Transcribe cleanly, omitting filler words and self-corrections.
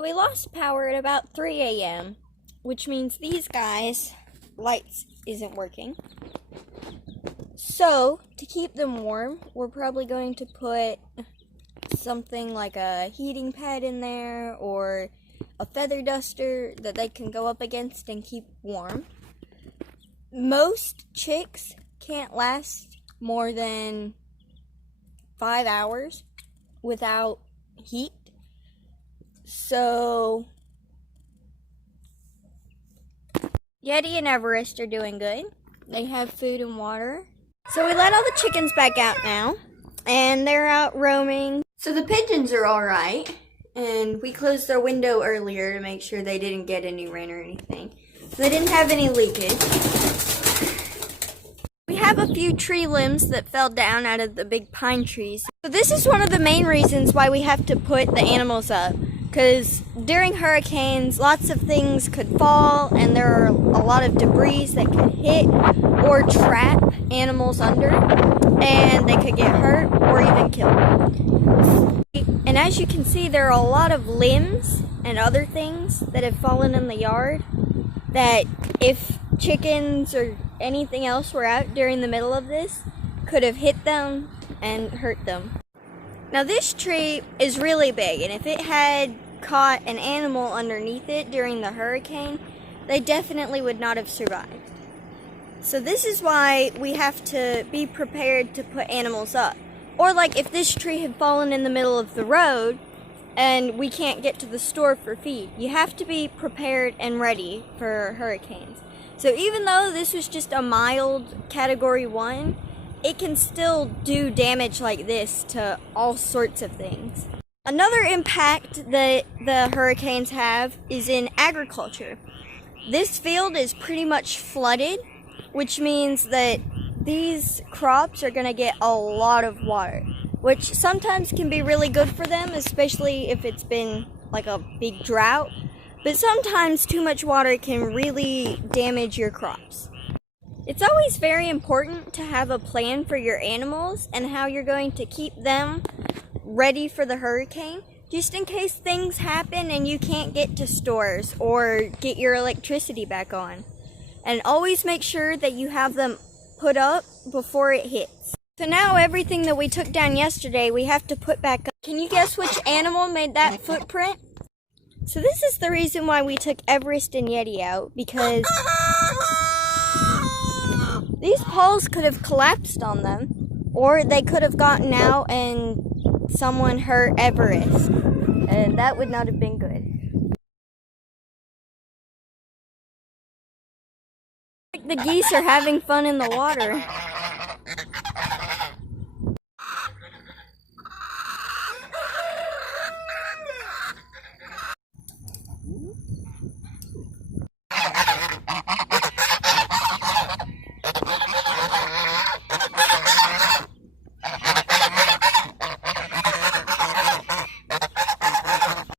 We lost power at about 3 a.m., which means these guys' lights isn't working. So, to keep them warm, we're probably going to put something like a heating pad in there or a feather duster that they can go up against and keep warm. Most chicks can't last more than 5 hours without heat. So, Yeti and Everest are doing good. They have food and water. So we let all the chickens back out now, and they're out roaming. So the pigeons are alright, and we closed their window earlier to make sure they didn't get any rain or anything. So they didn't have any leakage. We have a few tree limbs that fell down out of the big pine trees. So this is one of the main reasons why we have to put the animals up. Because during hurricanes, lots of things could fall, and there are a lot of debris that could hit or trap animals under, and they could get hurt or even killed. And as you can see, there are a lot of limbs and other things that have fallen in the yard that if chickens or anything else were out during the middle of this, could have hit them and hurt them. Now this tree is really big, and if it had caught an animal underneath it during the hurricane, they definitely would not have survived. So this is why we have to be prepared to put animals up. Or like if this tree had fallen in the middle of the road and we can't get to the store for feed, you have to be prepared and ready for hurricanes. So even though this was just a mild Category 1, it can still do damage like this to all sorts of things. Another impact that the hurricanes have is in agriculture. This field is pretty much flooded, which means that these crops are going to get a lot of water, which sometimes can be really good for them, especially if it's been like a big drought. But sometimes too much water can really damage your crops. It's always very important to have a plan for your animals and how you're going to keep them ready for the hurricane, just in case things happen and you can't get to stores or get your electricity back on. And always make sure that you have them put up before it hits. So now everything that we took down yesterday, we have to put back up. Can you guess which animal made that footprint? So this is the reason why we took Everest and Yeti out, because these poles could have collapsed on them, or they could have gotten out and someone hurt Everest, and that would not have been good. The geese are having fun in the water.